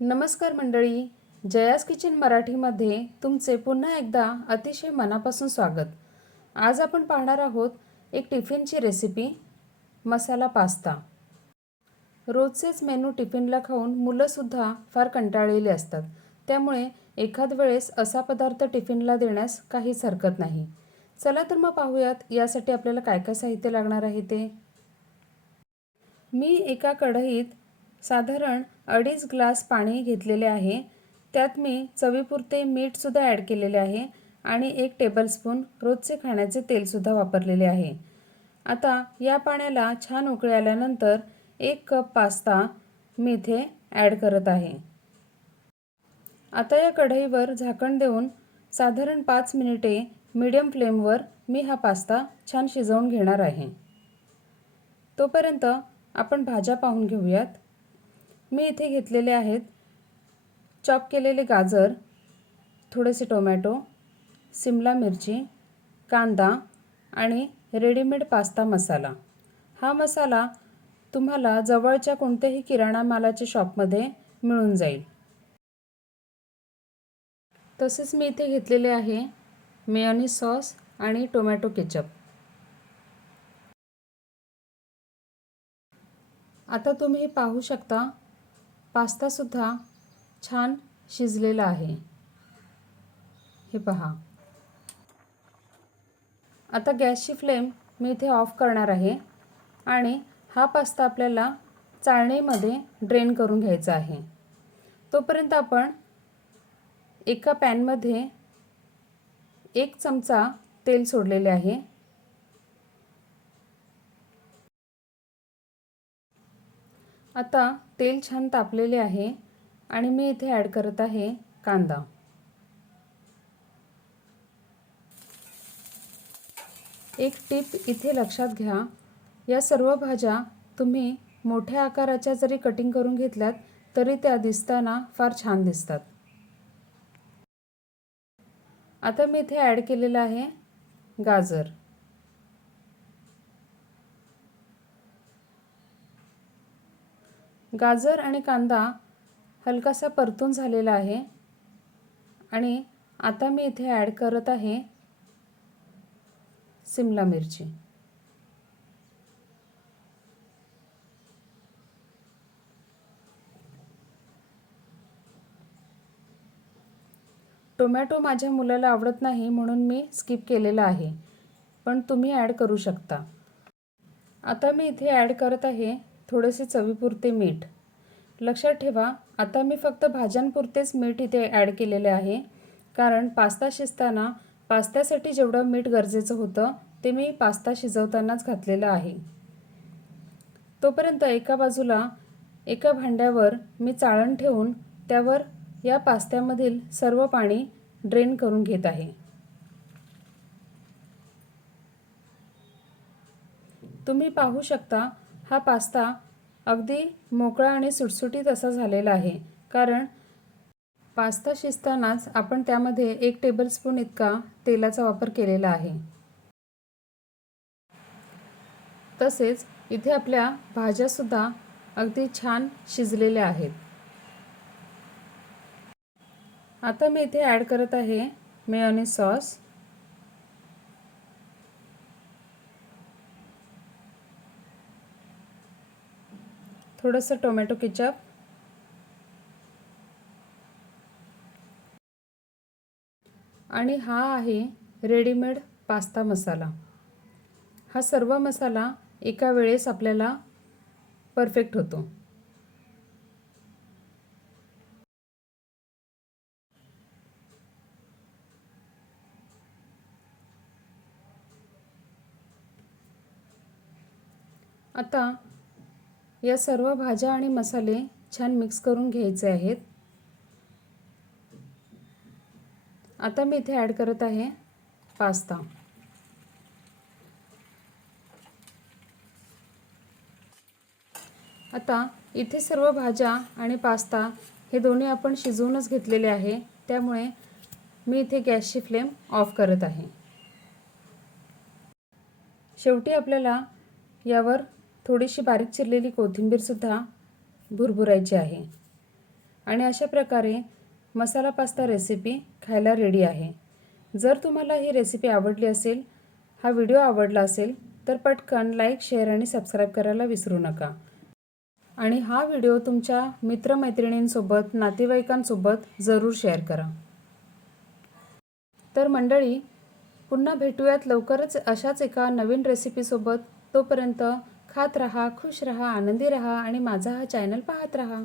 नमस्कार मंडळी जयास किचन मराठीमध्ये तुमचे पुन्हा एकदा अतिशय मनापासून स्वागत. आज आपण पाहणार आहोत एक टिफिनची रेसिपी मसाला पास्ता. रोजचेच मेनू टिफिनला खाऊन मुलंसुद्धा फार कंटाळलेली असतात. त्यामुळे एखाद वेळेस असा पदार्थ टिफिनला देण्यास काहीच हरकत नाही. चला तर मग पाहूयात यासाठी आपल्याला काय काय साहित्य लागणार आहे ते. मी एका कढईत साधारण अडीच ग्लास पाणी घेतलेले आहे. त्यात मी चवीपुरते मीठसुद्धा ॲड केलेले आहे आणि एक टेबलस्पून रोजचे खाण्याचे तेलसुद्धा वापरलेले आहे. आता या पाण्याला छान उकळी आल्यानंतर एक कप पास्ता मी इथे ॲड करत आहे. आता या कढईवर झाकण देऊन साधारण पाच मिनिटे मीडियम फ्लेमवर मी हा पास्ता छान शिजवून घेणार आहे. तोपर्यंत आपण भाज्या पाहून घेऊयात. मी इथे घेतलेले आहेत. चॉप केलेले गाजर थोडेसे टोमॅटो सिमला मिरची कांदा आणि रेडीमेड पास्ता मसाला. हा मसाला तुम्हाला जवळच्या कोणत्याही किराणा मालाच्या शॉपमध्ये मिळून जाईल. तसेच मी इथे घेतलेले आहे मेयोनी सॉस आणि टोमॅटो केचप. आता तुम्ही पाहू शकता पास्तासुद्धा छान शिजलेला आहे. हे पहा. आता गॅसची फ्लेम मी इथे ऑफ करणार आहे आणि हा पास्ता आपल्याला चाळणीमध्ये ड्रेन करून घ्यायचा आहे. तोपर्यंत आपण एका पॅनमध्ये एक चमचा तेल सोडलेले आहे. आता तेल छान तापलेले आहे आणि मी इथे ॲड करत आहे कांदा. एक टीप इथे लक्षात घ्या या सर्व भाज्या तुम्ही मोठ्या आकाराच्या जरी कटिंग करून घेतल्यात तरी त्या दिसताना फार छान दिसतात. आता मी इथे ॲड केलेलं आहे गाजर. गाजर आणि कांदा हलकासा परतून झालेला आहे. आणि आता मी इथे ॲड करत आहे सिमला मिरची. टोमॅटो माझ्या मुलाला आवडत नाही म्हणून मी स्किप केलेला आहे. पण तुम्ही ॲड करू शकता. आता मी इथे ॲड करत आहे थोडेसे चवीपुरते मीठ. लक्षात ठेवा आता मी फक्त भाज्यांपुरतेच मीठ इथे ॲड केलेले आहे. कारण पास्ता शिजताना पास्त्यासाठी जेवढं मीठ गरजेचं होतं ते मी पास्ता शिजवतानाच घातलेलं आहे. तोपर्यंत एका बाजूला एका भांड्यावर मी चाळण ठेवून त्यावर या पास्त्यामधील सर्व पाणी ड्रेन करून घेत आहे. तुम्ही पाहू शकता हा पास्ता अगदी मोकळा आणि सुटसुटीत असा झालेला आहे. कारण पास्ता शिजतानाच आपण त्यामध्ये एक टेबलस्पून इतका तेलाचा वापर केलेला आहे. तसेच इथे आपल्या भाज्यासुद्धा अगदी छान शिजलेल्या आहेत. आता मी इथे ॲड करत आहे मेयोनीज सॉस थोडंसं टोमॅटो केचप. आणि हा आहे रेडीमेड पास्ता मसाला. हा सर्व मसाला एका वेळेस आपल्याला परफेक्ट होतो. आता या सर्व भाज्या आणि मसाले छान मिक्स करून घ्यायचे आहेत. आता मी इथे ॲड करत आहे पास्ता. आता इथे सर्व भाज्या आणि पास्ता हे दोन्ही आपण शिजवूनच घेतलेले आहे. त्यामुळे मी इथे गॅसची फ्लेम ऑफ करत आहे. शेवटी आपल्याला यावर थोडीशी बारीक चिरलेली कोथिंबीरसुद्धा भुरभुरायची आहे. आणि अशा प्रकारे मसाला पास्ता रेसिपी खायला रेडी आहे. जर तुम्हाला ही रेसिपी आवडली असेल हा व्हिडिओ आवडला असेल तर पटकन लाईक शेअर आणि सबस्क्राईब करायला विसरू नका. आणि हा व्हिडिओ तुमच्या मित्रमैत्रिणींसोबत नातेवाईकांसोबत जरूर शेअर करा. तर मंडळी पुन्हा भेटूयात लवकरच अशाच एका नवीन रेसिपीसोबत तोपर्यंत खात रहा खुश रहा आनंदी रहा आणि माझा हा चॅनल पाहत रहा.